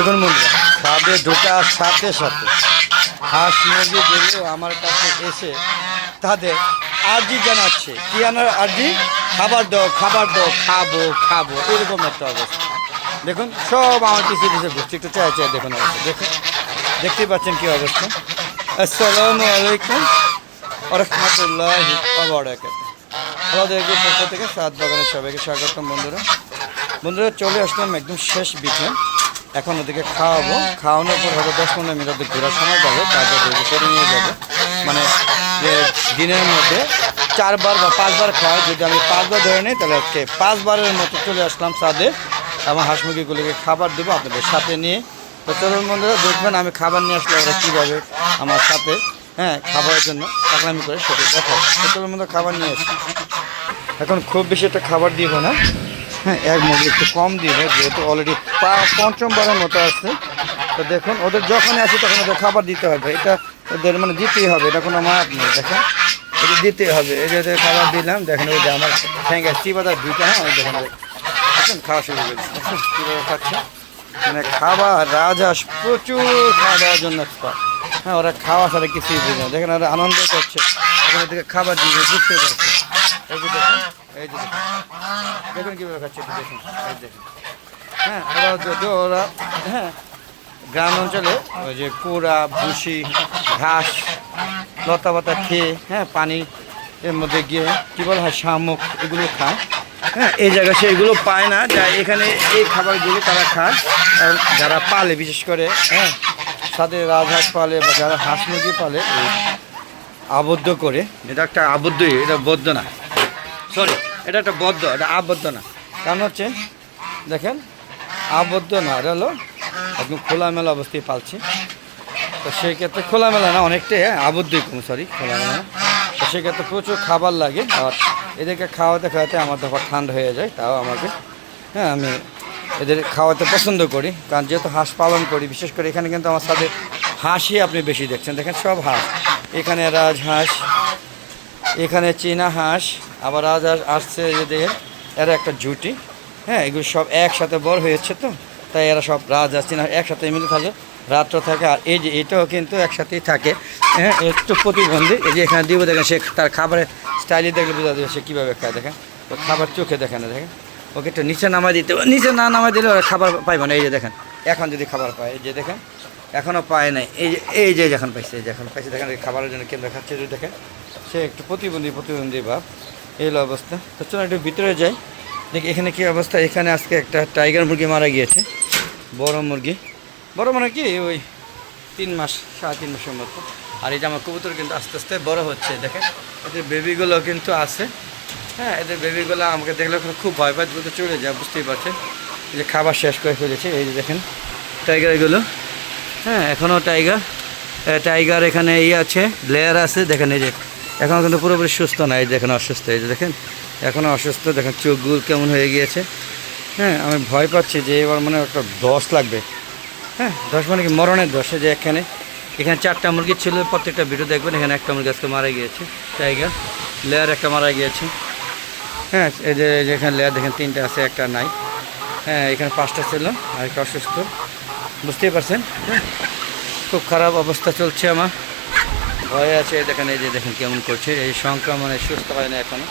দেখুন বন্ধুরা, ছাদে ঢোকার সাথে সাথে হাঁস মুরগি গেলেও আমার কাছে এসে তাদের আর্জি জানাচ্ছে। কি আনার আর্জি? খাবার দাও, খাবার দাও, খাবো খাবো, এরকম একটা অবস্থা। দেখুন সব আমার পিছিয়ে পিছিয়ে ঘুরছে, একটু চায় চায় দেখুন অবস্থা। দেখুন, দেখতেই পাচ্ছেন কি অবস্থা। আসসালামু আলাইকুম ওয়া রাহমাতুল্লাহি ওয়া বারাকাতুহু। আমাদের পক্ষ থেকে সাত বাগানের সবাইকে স্বাগতম। বন্ধুরা চলে আসলাম একদম শেষ বিকে। এখন ওদেরকে খাওয়াবো, খাওয়ানোর পর হয়তো 10-15 মিনিট ওদের ঘোরার সময় পাবে, তারপর ওদেরকে করে নিয়ে যাবো। মানে যে দিনের মধ্যে 4 বার বা 5 বার খাওয়াই, যদি আমি 5 বার ধরে নিই তাহলে আজকে 5 বারের মতো চলে আসলাম ছাদে। আমার হাঁস মুরগিগুলোকে খাবার দেবো আপনাদের সাথে নিয়ে। তো চলুন বন্ধুরা, দেখবেন আমি খাবার নিয়ে আসলে ওরা কীভাবে আমার সাথে খাবারের জন্য পাগলামি করে সেটা দেখাবো। তো চলুন বন্ধুরা, খাবার নিয়ে আসি। এখন খুব বেশি একটা খাবার দিব না, এক মুরগি একটু কম দিবে, যেহেতু অলরেডি 5ম বারের মতো আসছে। তো দেখুন ওদের যখনই আসে তখন ওদের খাবার দিতে হবে, এটা ওদের মানে দিতেই হবে, এটা কোনো মাপ নেই। দেখেন ওদের দিতেই হবে। এই যে ওদের খাবার দিলাম, দেখেন ওই যে আমার ঠ্যাঙ্গা চিবাদার দুইটা, ওই দেখেন দেখুন খাওয়া শুরু করেছে, দেখুন কীভাবে খাচ্ছে। মানে খাবার রাজহাঁস প্রচুর খাওয়া দাওয়ার জন্য এক্সপার্ট। ওরা খাওয়া ছাড়া কিছুই বুঝে না। দেখেন ওরা আনন্দ করছে, এখন ওদেরকে খাবার দিবে, বুঝতে পারছে। এই যে দেখুন, এই যে দেখুন কীভাবে খাচ্ছে, একটু দেখুন, এই দেখুন। ওরা যদি ওরা গ্রাম অঞ্চলে ওই যে কুড়া ভুসি ঘাস লতা পাতা খেয়ে পানি এর মধ্যে গিয়ে কী বলা হয় শামুক, এগুলো খায়। এই জায়গায় সেগুলো পায় না, যা এখানে এই খাবারগুলো তারা খায়। কারণ যারা পালে, বিশেষ করে তাদের রাজহাঁস পালে বা যারা হাঁস মুরগি পালে, আবদ্ধ করে, এটা একটা আবদ্ধই, এটা বদ্ধ না, সরি এটা একটা বদ্ধ, এটা আবদ্ধ না। কারণ হচ্ছে দেখেন আবদ্ধ না, এটা হলো একদম খোলামেলা অবস্থায় পালছি। তো সেই ক্ষেত্রে খোলামেলা না, অনেকটাই আবদ্ধই কম, সরি খোলামেলা না। তো সেক্ষেত্রে প্রচুর খাবার লাগে, আর এদেরকে খাওয়াতে খাওয়াতে আমার তখন ঠান্ডা হয়ে যায়। তাও আমাকে আমি এদের খাওয়াতে পছন্দ করি, কারণ যেহেতু হাঁস পালন করি। বিশেষ করে এখানে কিন্তু আমার সাথে হাঁসই আপনি বেশি দেখছেন। দেখেন সব হাঁস, এখানে রাজহাঁস, এখানে চীনা হাঁস, আবার রাজহাঁস আসছে যে দেখেন এরা একটা জুটি। এগুলো সব একসাথে বড় হয়েছে, তো তাই এরা সব রাজহাঁস চীনা একসাথে মিলে থাকে, রাত্র থাকে। আর এই যে এটাও কিন্তু একসাথেই থাকে, একটু প্রতিবন্ধী। এই যে এখানে দিব, দেখেন সে তার খাবারের স্টাইলে দেখলে বোঝা যাবে সে কীভাবে খায়। দেখেন তো খাবার চোখে দেখেন, দেখেন ওকে একটু নিচে নামাই দিতে, নিচে না নামাই দিলে ওরা খাবার পাইবে না। এই যে দেখেন এখন যদি খাবার পায়, এই যে দেখেন এখনও পায় নাই, এই যে যখন পাইছে, এই যে এখন পাইছে, দেখেন খাবারের জন্য কেন্দ্র খাচ্ছে। যদি দেখেন সে একটু প্রতিবন্ধী ভাব, এই হলো অবস্থা। তো চলো একটু ভিতরে যাই, দেখি এখানে কী অবস্থা। এখানে আজকে একটা টাইগার মুরগি মারা গিয়েছে, বড় মুরগি, বড় মানে কি ওই 3 মাস, 3.5 মাসের মতো। আর এই যে আমার কবুতর কিন্তু আস্তে আস্তে বড় হচ্ছে। দেখেন এদের বেবিগুলো কিন্তু আছে, এদের বেবিগুলো আমাকে দেখলে খুব ভয় পায়, দ্রুত চলে যায়, বুঝতেই পারছেন। এই যে খাবার শেষ করে ফেলেছে। এই যে দেখেন টাইগারগুলো, এখনও টাইগার এখানে আছে, লেয়ার আছে। দেখেন এই যে এখনও কিন্তু পুরোপুরি সুস্থ না, এই দেখেন অসুস্থ, এই যে দেখেন এখনও অসুস্থ। দেখেন চোখগুলো কেমন হয়ে গিয়েছে। আমি ভয় পাচ্ছি যে এবার মানে একটা 10 লাগবে। 10 মানে কি মরণের 10। যে এখানে 4টা মুরগি ছিল, প্রত্যেকটা ভিডিও দেখবেন। এখানে একটা মুরগি আজকে মারা গিয়েছে, টাইগার লেয়ার একটা মারা গিয়েছে। এই যে এখানে লেয়ার দেখেন 3টা আছে, একটা নাই। এখানে 5টা ছিল, আর একটা অসুস্থ, বুঝতেই পারছেন। খুব খারাপ অবস্থা চলছে আমার, ভয় আছে। দেখেন এই যে দেখেন কেমন করছে, এই সংক্রমণে সুস্থ হয় না এখনও।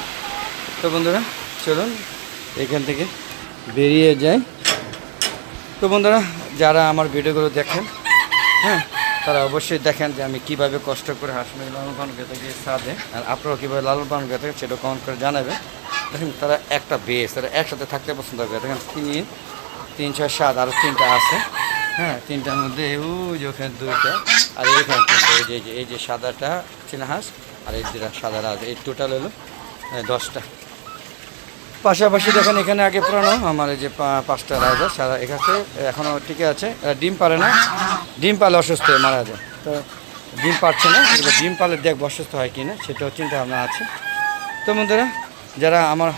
তো বন্ধুরা চলুন এখান থেকে বেরিয়ে যাই। তো বন্ধুরা যারা আমার ভিডিওগুলো দেখেন, তারা অবশ্যই দেখেন যে আমি কীভাবে কষ্ট করে হাঁস মুরগি লালন পালন করে থাকি ছাদে। আর আপনারাও কীভাবে লালন পালন করে থাকেন সেটা কমেন্ট করে জানাবেন। দেখেন তারা একটা বেশ, তারা একসাথে থাকতে পছন্দ করে। দেখেন 3, 3, 6, 7, আরও 3টা আছে। 3টার মধ্যে ওই যে ওখানে 2টা, আর এইখানে 3টা। এই যে সাদাটা চীনা হাঁস, আর এই 2টা সাদা রাজ, এই টোটাল হলো 10টা। পাশাপাশি দেখেন এখানে আগে পুরানো আমার এই যে 5টা রাজহাঁস, সারা এখানে এখনও টিকে আছে। ডিম পারে না, ডিম পালে অসুস্থ হয়ে মারা যায়। তো ডিম পারছে না, এগুলো ডিম পালে দেখবো অসুস্থ হয় কি না, সেটাও চিন্তা ভাবনা আছে। তো বন্ধুরা যারা আমার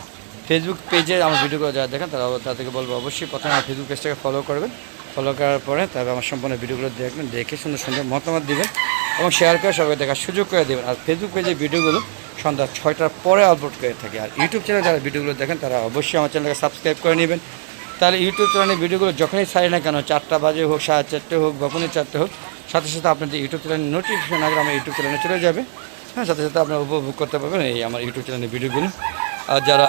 ফেসবুক পেজে আমার ভিডিওগুলো যারা দেখেন তাদেরকে বলবো অবশ্যই প্রথমে আমার ফেসবুক পেজটাকে ফলো করবেন। ফলো করার পরে তারপর আমার সম্পূর্ণ ভিডিওগুলো দেখবেন, দেখে সুন্দর সুন্দর মতামত দিবেন এবং শেয়ার করে সবাই দেখার সুযোগ করে দেবেন। আর ফেসবুক পেজে ভিডিওগুলো সন্ধ্যা 6টার পরে আপলোড করে থাকি। আর ইউটিউব চ্যানেলে যারা ভিডিওগুলো দেখেন তারা অবশ্যই আমার চ্যানেলকে সাবস্ক্রাইব করে নেবেন তাহলে ইউটিউব চ্যানেলের ভিডিওগুলো যখনই ছাড়ি না কেন, 4টা বাজে হোক, 4:30 হোক বা 4:45 হোক, সাথে সাথে আপনাদের ইউটিউব চ্যানেলের নোটিফিকেশন আগে আমার ইউটিউব চ্যানেলে চলে যাবে। হ্যাঁ, সাথে সাথে আপনারা উপভোগ করতে পারবেন এই আমার ইউটিউব চ্যানেলের ভিডিওগুলো। আর যারা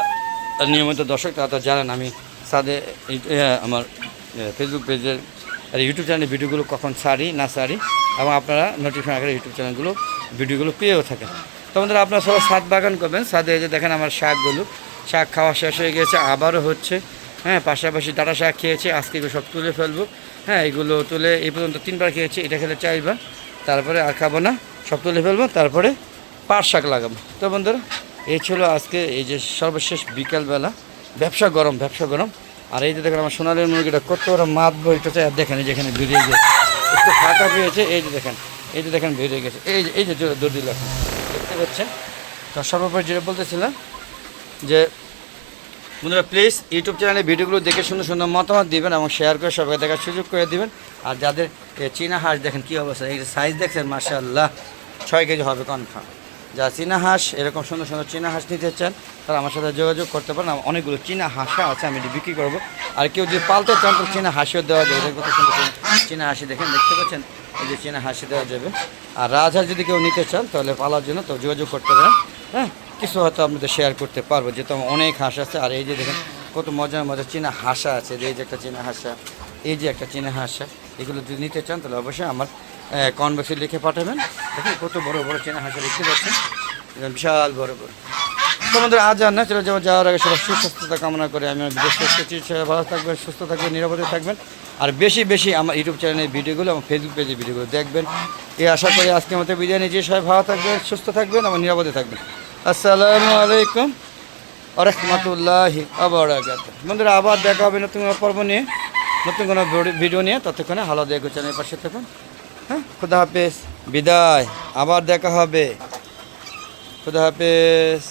নিয়মিত দর্শক তারা তো জানেন আমি সাদে আমার ফেসবুক পেজের আর ইউটিউব চ্যানেলের ভিডিওগুলো কখন ছাড়ি না ছাড়ি, এবং আপনারা নোটিফিকেশন আকারে ইউটিউব চ্যানেলগুলো ভিডিওগুলো পেয়েও থাকেন। তো বন্ধুরা, আপনারা সবাই ছাদ বাগান করবেন। ছাদে এই যে দেখেন আমার শাক খাওয়া শেষ হয়ে গেছে, আবারও হচ্ছে। হ্যাঁ, পাশাপাশি ডাঁটা শাক খেয়েছি, আজকে এগুলো সব তুলে ফেলবো। হ্যাঁ, এগুলো তুলে এই পর্যন্ত 3বার খেয়েছি, এটা খেলে 4বার, তারপরে আর খাবো না, সব তুলে ফেলবো, তারপরে পাট শাক লাগাবো। তো বন্ধুরা, এই ছিল আজকে এই যে সর্বশেষ বিকালবেলা। ব্যবসা গরম। আর এই যে দেখেন আমার সোনালির মুরগিটা কত বড় মাছ বইতেছে, আর দেখেন এই যেখানে বেরিয়ে গেছে, একটু ফাঁকা পেয়েছে, এই যে দেখেন বেরিয়ে গেছে, এই যে দৌড় দিল এখন, দেখতে পাচ্ছেন। তো সর্বোপরি যেটা বলতেছিলাম যে বন্ধুরা, প্লিজ ইউটিউব চ্যানেলে ভিডিওগুলো দেখে সুন্দর সুন্দর মতামত দিবেন এবং শেয়ার করে সবাইকে দেখার সুযোগ করে দিবেন। আর যাদের চীনা হাঁস দেখেন কী অবস্থা, এই সাইজ দেখছেন, মাশাআল্লাহ 6 কেজি হবে কনফার্ম। যা চীনা হাঁস এরকম সুন্দর সুন্দর চীনা হাঁস নিতে চান তারা আমার সাথে যোগাযোগ করতে পারেন। অনেকগুলো চীনা হাঁসা আছে, আমি এটি বিক্রি করবো। আর কেউ যদি পালতে চান তো চীনা হাঁসিও দেওয়া যাবে। এটা কত সুন্দর চীনা হাঁসি দেখেন, দেখতে পাচ্ছেন, এই যে চীনা হাঁসি দেওয়া যাবে। আর রাজহাঁস যদি কেউ নিতে চান তাহলে পালার জন্য তো যোগাযোগ করতে পারেন। হ্যাঁ, কিছু হয়তো আপনাদের শেয়ার করতে পারবো, যেহেতু আমার অনেক হাঁস আছে। আর এই যে দেখেন কত মজার মজার চীনা হাঁসা আছে, এই যে একটা চীনা হাঁসা, এই যে একটা চীনা হাঁসা। এগুলো যদি নিতে চান তাহলে অবশ্যই আমার কমেন্ট বক্সে লিখে পাঠাবেন। দেখুন কত বড় বড় চীনা হাঁসা দেখতে পাচ্ছেন, বিশাল বড় বড়। তো আমাদের আজ আর না, চলে যাওয়ার আগে সবার সুস্বাস্থ্যতা কামনা করে আমি বিদেশ করছি। ভালো থাকবেন, সুস্থ থাকবেন, নিরাপদে থাকবেন। আর বেশি বেশি আমার ইউটিউব চ্যানেলের ভিডিওগুলো এবং ফেসবুক পেজের ভিডিওগুলো দেখবেন। এই আশা করি আজকের মতো বিদায় নিয়ে সবাই ভালো থাকবেন, সুস্থ থাকবেন এবং নিরাপদে থাকবেন। আসসালামু আলাইকুম ওয়া রাহমাতুল্লাহি ওয়া বারাকাতুহু। বন্ধুরা, আবার দেখা হবে নতুন কোনো পর্ব নিয়ে, নতুন কোনো ভিডিও নিয়ে। ততক্ষণে হালো দেখো চ্যানেলের পাশে থাকুন। হ্যাঁ, খুদা হাফেজ, বিদায়, আবার দেখা হবে, খুদা হাফেজ।